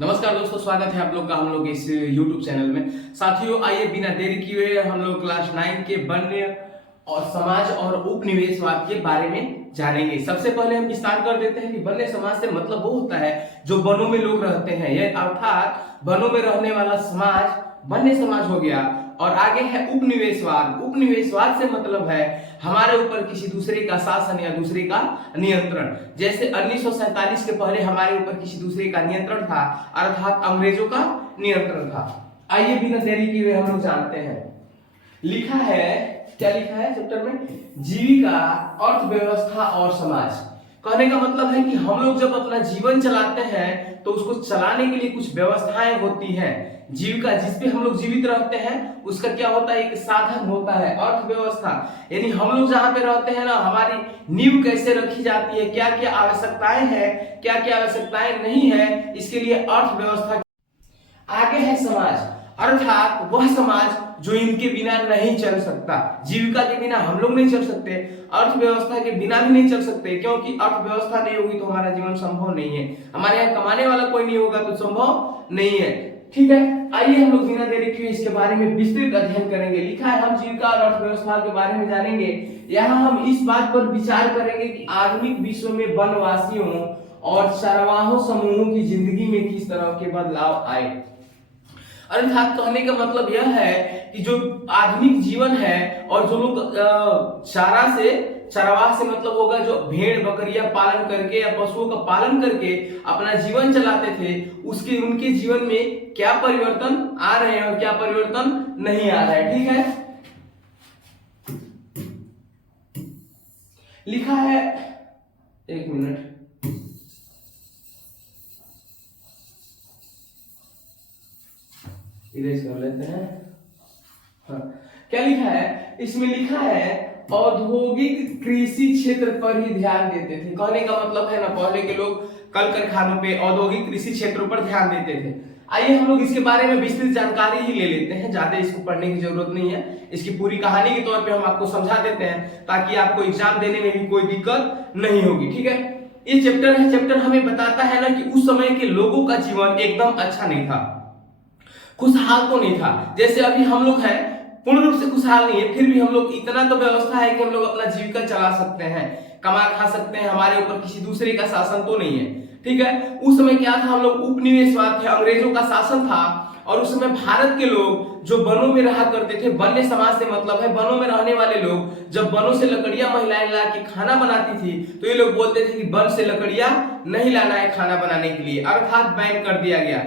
नमस्कार दोस्तों, स्वागत है आप लोग का हम लोग इस YouTube चैनल में। साथियों, आइए बिना देरी किए हम लोग क्लास 9 के वन्य और समाज और उपनिवेशवाद के बारे में जानेंगे। सबसे पहले हम स्टार्ट कर देते हैं कि वन्य समाज से मतलब वो होता है जो वनों में लोग रहते हैं, यह अर्थात वनों में रहने वाला समाज वन्य समाज हो गया। और आगे है उपनिवेशवाद। उपनिवेशवाद से मतलब है हमारे ऊपर किसी दूसरे का शासन या दूसरे का नियंत्रण। जैसे 1947 के पहले हमारे ऊपर किसी दूसरे का नियंत्रण था, अर्थात अंग्रेजों का नियंत्रण था। आइए बिना देरी किए हम लोग जानते हैं। लिखा है, क्या लिखा है चैप्टर में? जीविका, अर्थव्यवस्था और समाज। कहने का मतलब है कि हम लोग जब अपना जीवन चलाते हैं तो उसको चलाने के लिए कुछ व्यवस्थाएं होती हैं। जीविका, जिसपे हम लोग जीवित रहते हैं, उसका क्या होता है? एक साधन होता है अर्थव्यवस्था। यानी हम लोग जहां पे रहते हैं ना, हमारी नींव कैसे रखी जाती है, क्या क्या आवश्यकताएं हैं, क्या क्या आवश्यकताएं नहीं है, इसके लिए अर्थव्यवस्था। आगे है समाज, अर्थात वह समाज जो इनके बिना नहीं चल सकता। जीविका के बिना हम लोग नहीं चल सकते, अर्थव्यवस्था के बिना भी नहीं चल सकते, क्योंकि अर्थव्यवस्था नहीं होगी तो हमारा जीवन संभव नहीं है। हमारे यहाँ कमाने वाला कोई नहीं होगा तो संभव नहीं है। ठीक है, आइए हम लोग बिना देरी किए इसके बारे में विस्तृत अध्ययन करेंगे। लिखा है हम जीविका और अर्थव्यवस्था के बारे में जानेंगे। यहाँ हम इस बात पर विचार करेंगे कि आधुनिक विश्व में वनवासियों और चरवाहों समूहों की जिंदगी में किस तरह के बदलाव आए। अर्थात कहने का मतलब यह है कि जो आधुनिक जीवन है और जो लोग चरवाह से मतलब होगा जो भेड़ बकरियां पालन करके या पशुओं का पालन करके अपना जीवन चलाते थे, उसके उनके जीवन में क्या परिवर्तन आ रहे हैं और क्या परिवर्तन नहीं आ रहा है। ठीक है, लिखा है, एक मिनट, इरेज कर लेते हैं। हाँ, क्या लिखा है इसमें? लिखा है औद्योगिक कृषि क्षेत्र पर ही ध्यान देते थे। कहने का मतलब है ना, पहले के लोग कल कारखानों पे औद्योगिक कृषि क्षेत्रों पर ध्यान देते थे। आइए हम लोग इसके बारे में विस्तृत जानकारी ही ले लेते हैं, ज्यादा इसको पढ़ने की जरूरत नहीं है। इसकी पूरी कहानी के तौर पे हम आपको समझा देते हैं ताकि आपको एग्जाम देने में भी कोई दिक्कत नहीं होगी। ठीक है, ये चैप्टर है, चैप्टर हमें बताता है ना कि उस समय के लोगों का जीवन एकदम अच्छा नहीं था, खुशहाल तो नहीं था। जैसे अभी हम लोग हैं, पूर्ण रूप से खुशहाल नहीं है, फिर भी हम लोग इतना तो व्यवस्था है कि हम लोग अपना जीविका चला सकते हैं, कमा खा सकते हैं, हमारे ऊपर किसी दूसरे का शासन तो नहीं है। ठीक है, उस समय क्या था? हम लोग उपनिवेशवाद थे, अंग्रेजों का शासन था। और उस समय भारत के लोग जो वनों में रहा करते थे, वन्य समाज से मतलब है वनों में रहने वाले लोग, जब वनों से लकड़ियां महिलाएं ला के खाना बनाती थी तो ये लोग बोलते थे कि वन से लकड़ियां नहीं लाना है खाना बनाने के लिए, अर्थात बैन कर दिया गया।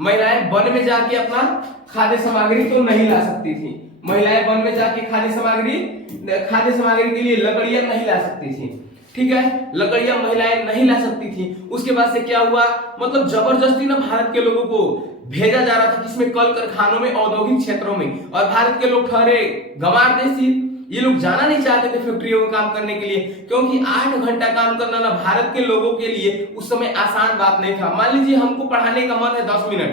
महिलाएं वन में जाके अपना खाद्य सामग्री तो नहीं ला सकती थी, महिलाएं वन में जाके खाद्य सामग्री के लिए लकड़ियां नहीं ला सकती थी। ठीक है, लकड़ियां महिलाएं नहीं ला सकती थी। उसके बाद से क्या हुआ? मतलब जबरदस्ती ना भारत के लोगों को भेजा जा रहा था, किसमें? कल कारखानों में, औद्योगिक क्षेत्रों में। और भारत के लोग ठहरे गंवार देशी, ये लोग जाना नहीं चाहते थे फैक्ट्रियों में काम करने के लिए, क्योंकि 8 घंटा काम करना ना भारत के लोगों के लिए उस समय आसान बात नहीं था। मान लीजिए हमको पढ़ाने का मन है 10 मिनट,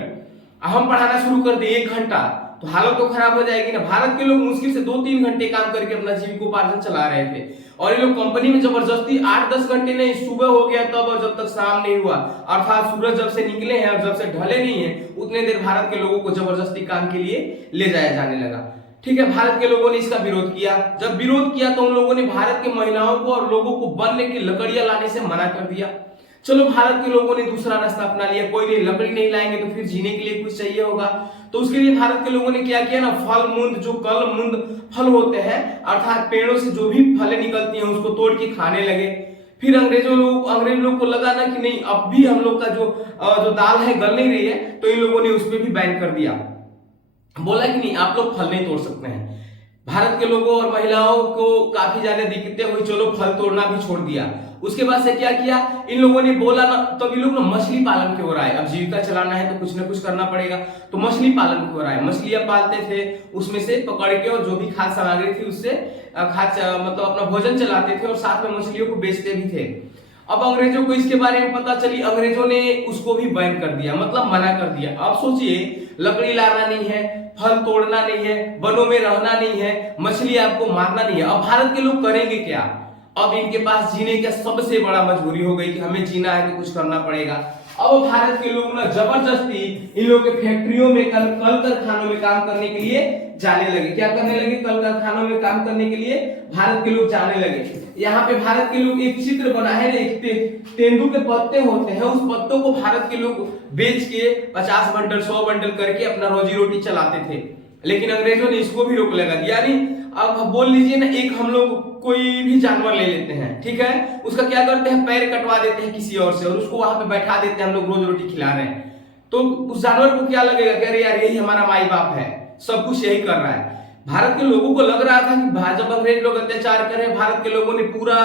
हम पढ़ाना शुरू कर दिए 1 घंटा, तो हालत तो खराब हो जाएगी ना। भारत के लोग मुश्किल से 2-3 घंटे काम करके अपना जीविकोपार्जन चला रहे थे, और ये लोग कंपनी में जबरदस्ती 8-10 घंटे नहीं, सुबह हो गया तब और जब तक शाम नहीं हुआ, अर्थात सूरज जब से निकले हैं और जब से ढले नहीं है, उतने देर भारत के लोगों को जबरदस्ती काम के लिए ले जाया जाने लगा। ठीक है, भारत के लोगों ने इसका विरोध किया। जब विरोध किया तो उन लोगों ने भारत के महिलाओं को और लोगों को वन की लकड़ियां लाने से मना कर दिया। चलो, भारत के लोगों ने दूसरा रास्ता अपना लिया, कोई नहीं, लकड़ी नहीं लाएंगे तो फिर जीने के लिए कुछ चाहिए होगा। तो उसके लिए भारत के लोगों ने क्या किया ना, फल मूंद, जो कल मूंद फल होते हैं, अर्थात पेड़ों से जो भी फलें निकलती हैं उसको तोड़ के खाने लगे। फिर अंग्रेज लोग को लगा ना कि नहीं, अब भी हम लोग का जो दाल है गल नहीं रही है, तो इन लोगों ने उस पर भी बैन कर दिया, बोला कि नहीं, आप लोग फल नहीं तोड़ सकते हैं। भारत के लोगों और महिलाओं को काफी ज्यादा दिक्कतें हुई, चलो फल तोड़ना भी छोड़ दिया। उसके बाद से क्या किया इन लोगों ने? बोला ना, तब ये लोग ना मछली पालन की ओर आए। अब जीविका चलाना है तो कुछ ना कुछ करना पड़ेगा, तो मछली पालन की ओर आए। मछलियां पालते थे, उसमें से पकड़ के और जो भी खाद्य सामग्री थी उससे मतलब अपना भोजन चलाते थे और साथ में मछलियों को बेचते भी थे। अब अंग्रेजों को इसके बारे में पता चली, अंग्रेजों ने उसको भी बैन कर दिया, मतलब मना कर दिया। अब सोचिए, लकड़ी लाना नहीं है, फल तोड़ना नहीं है, वनों में रहना नहीं है, मछली आपको मारना नहीं है। अब भारत के लोग करेंगे क्या? अब इनके पास जीने का सबसे बड़ा मजबूरी हो गई कि हमें जीना है तो कुछ करना पड़ेगा। अब भारत के लोग ना जबरदस्ती इन लोग के फैक्ट्रियों में कल कारखानों में काम करने के लिए जाने लगे। क्या करने लगे? कल कारखानों में काम करने के लिए भारत के लोग जाने लगे। यहाँ पे भारत के लोग एक चित्र बना है, एक तेंदू के पत्ते होते हैं, उस पत्तों को भारत के लोग बेच के 50 बंडल 100 बंडल करके अपना रोजी रोटी चलाते थे। लेकिन अंग्रेजों ने इसको भी रोक लगा दिया। यानी अब बोल लीजिए ना, एक हम लोग कोई भी जानवर ले लेते हैं, ठीक है, उसका क्या करते हैं, पैर कटवा देते हैं किसी और से और उसको वहां पे बैठा देते हैं, हम लोग रोज रोटी खिला रहे हैं। तो उस जानवर को क्या लगेगा कि अरे यार यही हमारा माई बाप है, सब कुछ यही कर रहा है। भारत के लोगों को लग रहा था कि जब अंग्रेज लोग अत्याचार करे, भारत के लोगों ने पूरा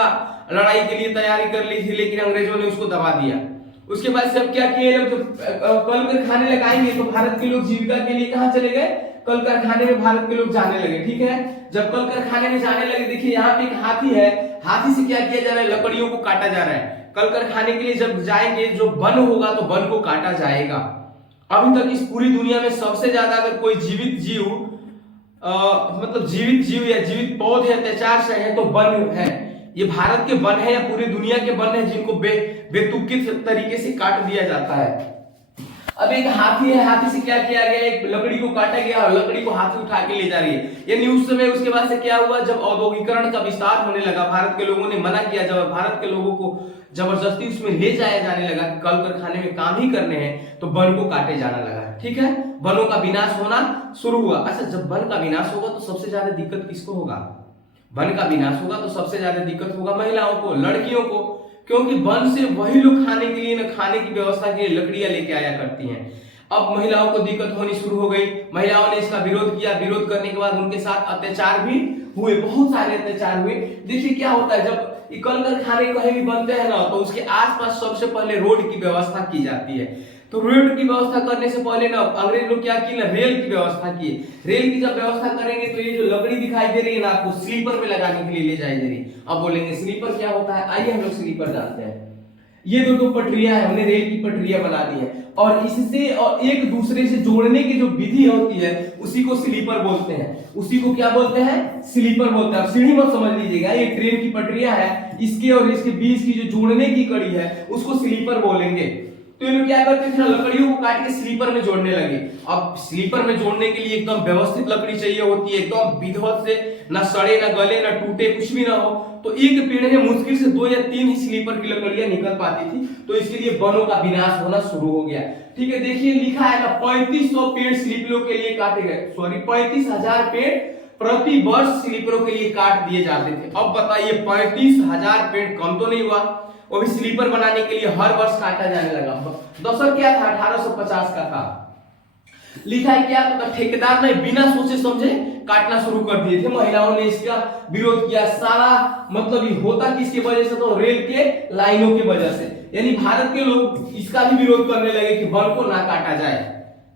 लड़ाई के लिए तैयारी कर ली थी, लेकिन अंग्रेजों ने उसको दबा दिया। उसके बाद सब क्या किए लोग, कल कारखाने लगाएंगे तो भारत के लोग जीविका के लिए कहां चले गए, कल कारखाने में भारत के लोग जाने लगे। ठीक है, जब कल कारखाने में जाने लगे, देखिए यहाँ पे एक हाथी है, हाथी से क्या किया जा रहा है, लकड़ियों को काटा जा रहा है। कल कारखाने के लिए जब जाएंगे, जो वन होगा तो वन को काटा जाएगा। अभी तक इस पूरी दुनिया में सबसे ज्यादा अगर कोई जीवित जीव मतलब जीवित जीव या जीवित पौधे अत्याचार से है तो वन है। ये भारत के वन है या पूरी दुनिया के वन है जिनको बेतुकी तरीके से काट दिया जाता है। अब एक हाथी है, हाथी से क्या किया गया, एक लकड़ी को काटा गया और लकड़ी को हाथी उठा के ले जा रही है। यानी उस समय उसके बाद से क्या हुआ, जब औद्योगिकरण का विस्तार होने लगा, भारत के लोगों ने मना किया, जब भारत के लोगों को जबरदस्ती उसमें ले जाया जाने लगा कि कल कारखाने में काम ही करने हैं, तो वन को काटे जाने लगा। ठीक है, वनों का विनाश होना शुरू हुआ। अच्छा, जब वन का विनाश होगा तो सबसे ज्यादा दिक्कत किसको होगा, वन का विनाश होगा तो सबसे ज्यादा दिक्कत होगा महिलाओं को, लड़कियों को, क्योंकि वन से वही लोग खाने के लिए न खाने की व्यवस्था के लिए लकड़ियां लेके आया करती हैं। अब महिलाओं को दिक्कत होनी शुरू हो गई, महिलाओं ने इसका विरोध किया, विरोध करने के बाद उनके साथ अत्याचार भी हुए, बहुत सारे अत्याचार हुए। देखिए क्या होता है, जब कल कारखाने कहीं भी बनते हैं ना, तो उसके आसपास सबसे पहले रोड की व्यवस्था की जाती है। तो रोड की व्यवस्था करने से पहले ना अंग्रेज लोग क्या किए ना, रेल की व्यवस्था की। रेल की जब व्यवस्था करेंगे तो ये जो लकड़ी दिखाई दे रही है ना आपको, स्लीपर में लगाने के लिए ले जाई दे रही। अब बोलेंगे स्लीपर क्या होता है, आइए हम लोग स्लीपर जानते हैं। ये दो पटरियां है, हमने रेल की पटरियां बना दी है और इससे और एक दूसरे से जोड़ने की जो विधि होती है उसी को स्लीपर बोलते हैं। उसी को क्या बोलते हैं, स्लीपर बोलते हैं। सीढ़ी मत समझ लीजिएगा, ये ट्रेन की पटरियां है, इसके और इसके बीच की जो जोड़ने की कड़ी है उसको स्लीपर बोलेंगे। तो ये लोग क्या करते थे ना, लकड़ियों को काट के स्लीपर में जोड़ने लगे। अब स्लीपर में जोड़ने के लिए एकदम व्यवस्थित लकड़ी चाहिए होती है, एकदम विधिवत से, ना सड़े ना गले ना टूटे, कुछ भी ना हो। तो एक पेड़ में मुश्किल से 2 या 3 ही स्लीपर की लकड़ियां निकल पाती थी, तो इसके लिए वनों का विनाश होना शुरू हो गया। ठीक है, देखिए लिखा है ना 3500 पेड़ स्लीपरों के लिए काटे गए, सॉरी 35,000 पेड़ प्रति वर्ष स्लीपरों के लिए काट दिए जाते थे। अब बताइए 35,000 पेड़ कम तो नहीं हुआ, वो भी स्लीपर बनाने के लिए हर वर्ष काटा जाने लगा। दशक क्या था, 1850 का था। लिखा है क्या, तो ठेकेदार ने बिना सोचे समझे काटना शुरू कर दिए थे। महिलाओं ने इसका विरोध किया। सारा मतलब ये होता किसकी वजह से, तो रेल के लाइनों की वजह से। यानी भारत के लोग इसका भी विरोध करने लगे कि वन को ना काटा जाए।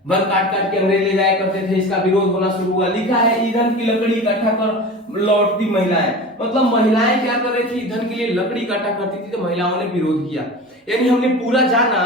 वन काट काट के अंग्रेज ले जाया करते थे, इसका विरोध होना शुरू हुआ। लिखा है ईंधन की लकड़ी इकट्ठा कर लौटती महिलाएं, मतलब महिलाएं क्या कर रही थी, ईंधन के लिए लकड़ी इकट्ठा करती थी, तो महिलाओं ने विरोध किया। यानी हमने पूरा जाना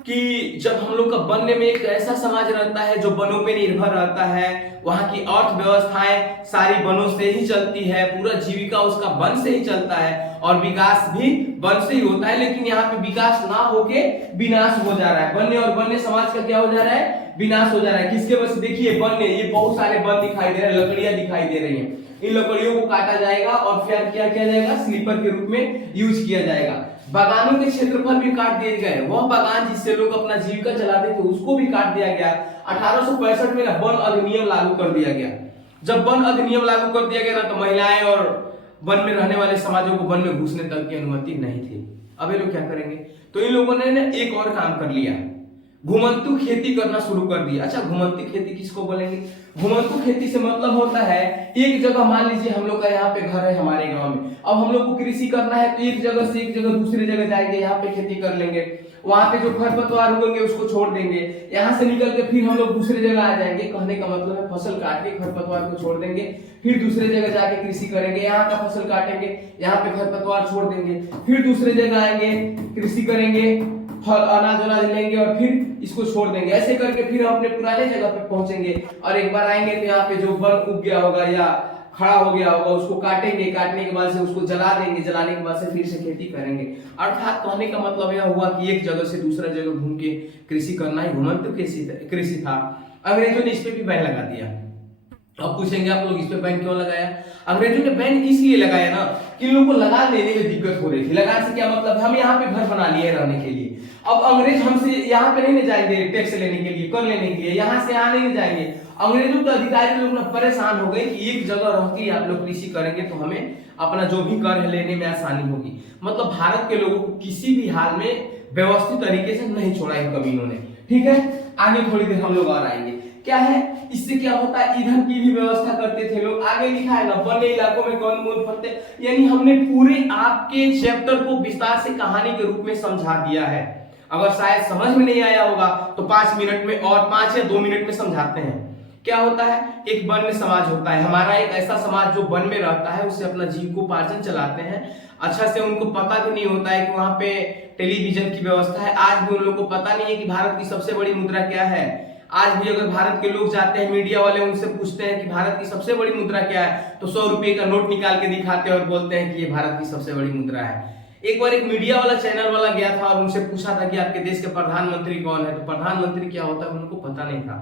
कि जब हम लोग का बनने में एक ऐसा समाज रहता है जो वनों पे निर्भर रहता है, वहां की अर्थव्यवस्थाएं सारी वनों से ही चलती है, पूरा जीविका उसका वन से ही चलता है और विकास भी वन से ही होता है। लेकिन यहाँ पे विकास ना होके विनाश हो जा रहा है, वन्य और वन्य समाज का क्या हो जा रहा है, विनाश हो जा रहा है। किसके वजह से, देखिए वन्य, ये बहुत सारे वन दिखाई दे रहे हैं, लकड़ियां दिखाई दे रही हैं, इन लकड़ियों को काटा जाएगा और फिर क्या किया जाएगा, स्लीपर के रूप में यूज किया जाएगा। बागानों के क्षेत्रफल भी काट दिए गए, वह बागान जिससे लोग अपना जीविका चलाते थे उसको भी काट दिया गया। 1865 में ना वन अधिनियम लागू कर दिया गया। जब वन अधिनियम लागू कर दिया गया ना, तो महिलाएं और वन में रहने वाले समाजों को वन में घुसने तक की अनुमति नहीं थी। अब ये लोग क्या करेंगे, तो इन लोगों ने ना एक और काम कर लिया, घुमंतु खेती करना शुरू कर दिया। अच्छा, घुमंतु खेती किसको बोलेंगे, घुमंतु खेती से मतलब होता है एक जगह, मान लीजिए हम लोग का यहाँ पे घर है हमारे गांव में, अब हम लोग को कृषि करना है तो एक जगह से एक जगह दूसरी जगह जाएंगे, यहाँ पे खेती कर लेंगे, वहां पे जो खरपतवार उगेंगे उसको छोड़ देंगे, यहाँ से निकल के फिर हम लोग दूसरी जगह आ जाएंगे। कहने का मतलब है फसल काट के खरपतवार को छोड़ देंगे, फिर दूसरे जगह जाके कृषि करेंगे, यहाँ का फसल काटेंगे, यहाँ पे खरपतवार छोड़ देंगे, फिर दूसरे जगह आएंगे, कृषि करेंगे, फल अनाज अनाज लेंगे और फिर इसको छोड़ देंगे। ऐसे करके फिर हम अपने पुराने जगह पे पहुंचेंगे और एक बार आएंगे तो यहाँ पे जो वन उग गया होगा या खड़ा हो गया होगा उसको काटेंगे, काटने के बाद से उसको जला देंगे, जलाने के बाद से फिर से खेती करेंगे। अर्थात कहने का मतलब यह हुआ कि एक जगह से दूसरा जगह घूम के कृषि करना ही घुमंतु कृषि था। अंग्रेजों ने इस पे भी बैन लगा दिया। अब पूछेंगे आप लोग इस पे बैन क्यों लगाया? अंग्रेजों ने बैन इसलिए लगाया ना कि लोगों को लगान लेने में दिक्कत हो रही थी। लगान से क्या मतलब, हम यहाँ पे घर बना लिए रहने के लिए, अब अंग्रेज हमसे यहाँ पे नहीं जाएंगे टैक्स लेने के लिए, कर लेने के लिए, यहाँ से यहाँ नहीं जाएंगे। अंग्रेजों के अधिकारी लोग ना परेशान हो गए कि एक जगह रह के आप लोग कृषि करेंगे तो हमें अपना जो भी कर लेने में आसानी होगी। मतलब भारत के लोगों को किसी भी हाल में व्यवस्थित तरीके से नहीं छोड़ा इन कमीनों ने। ठीक है, आगे थोड़ी देर हम लोग और आएंगे। क्या है इससे क्या होता है, ईंधन की भी व्यवस्था करते थे लोग। आगे लिखा है ना, वन्य इलाकों में कौन मूल फलते, यानी हमने पूरे आपके चैप्टर को विस्तार से कहानी के रूप में समझा दिया है। अगर शायद समझ में नहीं आया होगा तो 5 मिनट में और 5 या 2 मिनट में समझाते हैं। क्या होता है, एक वन्य समाज होता है हमारा, एक ऐसा समाज जो वन में रहता है, उससे अपना जीविकोपार्जन चलाते हैं। अच्छा से उनको पता भी नहीं होता है कि वहां पे टेलीविजन की व्यवस्था है। आज भी उन लोगों को पता नहीं है कि भारत की सबसे बड़ी मुद्रा क्या है। आज भी अगर भारत के लोग जाते हैं, मीडिया वाले उनसे पूछते हैं कि भारत की सबसे बड़ी मुद्रा क्या है, तो 100 रुपए का नोट निकाल के दिखाते हैं और बोलते हैं कि ये भारत की सबसे बड़ी मुद्रा है। एक बार एक मीडिया वाला चैनल वाला गया था और उनसे पूछा था कि आपके देश के प्रधानमंत्री कौन है, तो प्रधानमंत्री क्या होता है उनको पता नहीं था।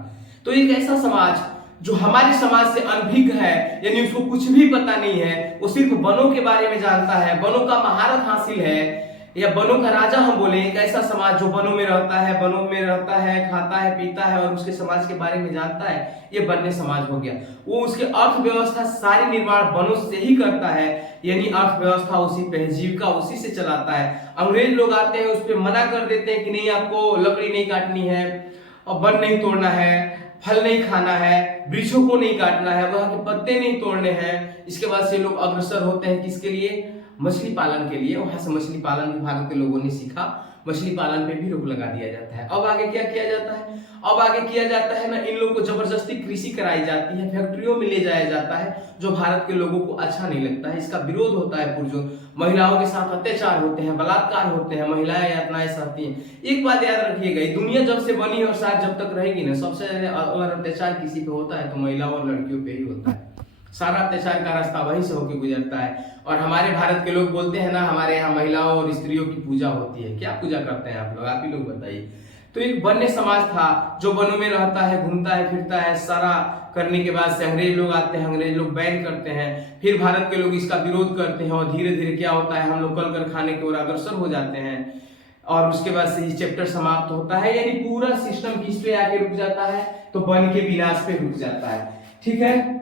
तो एक ऐसा समाज जो हमारे समाज से अनभिज्ञ है, यानी उसको कुछ भी पता नहीं है, वो सिर्फ वनों के बारे में जानता है, वनों का महारत हासिल है, या वनों का राजा हम बोले, एक ऐसा समाज जो वनों में रहता है, वनों में रहता है, खाता है, पीता है और उसके समाज के बारे में जानता है, ये वन्य समाज हो गया। वो उसके अर्थव्यवस्था सारी निर्माण वनों से ही करता है, यानी अर्थव्यवस्था उसी पे, जीविका उसी से चलाता है। अंग्रेज लोग आते हैं, उस पर मना कर देते हैं कि नहीं आपको लकड़ी नहीं काटनी है और वन नहीं तोड़ना है, फल नहीं खाना है, वृक्षों को नहीं काटना है, वहां के पत्ते नहीं तोड़ने हैं। इसके बाद से लोग अग्रसर होते हैं किसके लिए, मछली पालन के लिए। वहां से मछली पालन भी भारत के लोगों ने सीखा, मछली पालन पे भी रोक लगा दिया जाता है। अब आगे क्या किया जाता है, अब आगे किया जाता है ना, इन लोगों को जबरदस्ती कृषि कराई जाती है, फैक्ट्रियों में ले जाया जाता है, जो भारत के लोगों को अच्छा नहीं लगता है। इसका विरोध होता है पुरजोर, महिलाओं के साथ अत्याचार होते हैं, बलात्कार होते हैं, महिलाएं यातनाएं सहती हैं। एक बात याद रखिएगा, दुनिया जब से बनी और शायद जब तक रहेगी ना, सबसे ज्यादा अगर अत्याचार किसी पे होता है तो महिलाओं और लड़कियों पे ही होता है। सारा अत्याचार का रास्ता वहीं से होकर गुजरता है। और हमारे भारत के लोग बोलते हैं ना, हमारे यहाँ महिलाओं और स्त्रियों की पूजा होती है। क्या पूजा करते हैं आप लोग, आप ही लोग बताइए। तो एक वन्य समाज था जो वनों में रहता है, घूमता है, फिरता है। सारा करने के बाद से अंग्रेज लोग आते हैं, अंग्रेज लोग बैन करते हैं, फिर भारत के लोग इसका विरोध करते हैं और धीरे धीरे क्या होता है, हम लोग कल कारखाने की ओर अग्रसर हो जाते हैं। और उसके बाद से ये चैप्टर समाप्त होता है, यानी पूरा सिस्टम किस पे आके रुक जाता है, तो वन के विनाश पे रुक जाता है। ठीक है,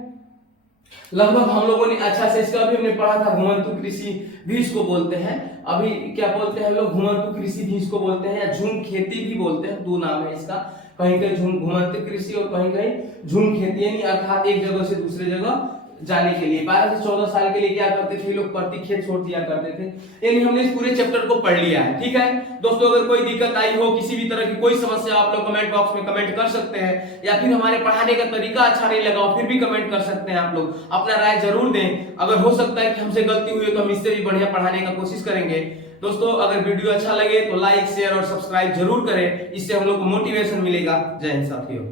लगभग हम लोगों ने अच्छा से इसका भी हमने पढ़ा था, घुमंतु कृषि भी इसको बोलते हैं। अभी क्या बोलते हैं लोग, घुमंतु कृषि भी इसको बोलते हैं, या झूम खेती भी बोलते हैं। 2 नाम है इसका, कहीं कहीं झूम घुमंतु कृषि और कहीं कहीं झूम खेती, यानी अर्थात एक जगह से दूसरे जगह जाने के लिए 12 से 14 साल के लिए क्या करते थे लोग, प्रति खेत छोड़ दिया करते थे। यानी हमने इस पूरे चैप्टर को पढ़ लिया है। ठीक है दोस्तों, अगर कोई दिक्कत आई हो, किसी भी तरह की कोई समस्या, आप लोग कमेंट बॉक्स में कमेंट कर सकते हैं, या फिर हमारे पढ़ाने का तरीका अच्छा नहीं लगा हो फिर भी कमेंट कर सकते हैं। आप लोग अपना राय जरूर दें। अगर हो सकता है कि हमसे गलती हुई तो हम इससे भी बढ़िया पढ़ाने का कोशिश करेंगे। दोस्तों अगर वीडियो अच्छा लगे तो लाइक, शेयर और सब्सक्राइब जरूर करें, इससे हम लोग को मोटिवेशन मिलेगा। जय हिंद साथियों।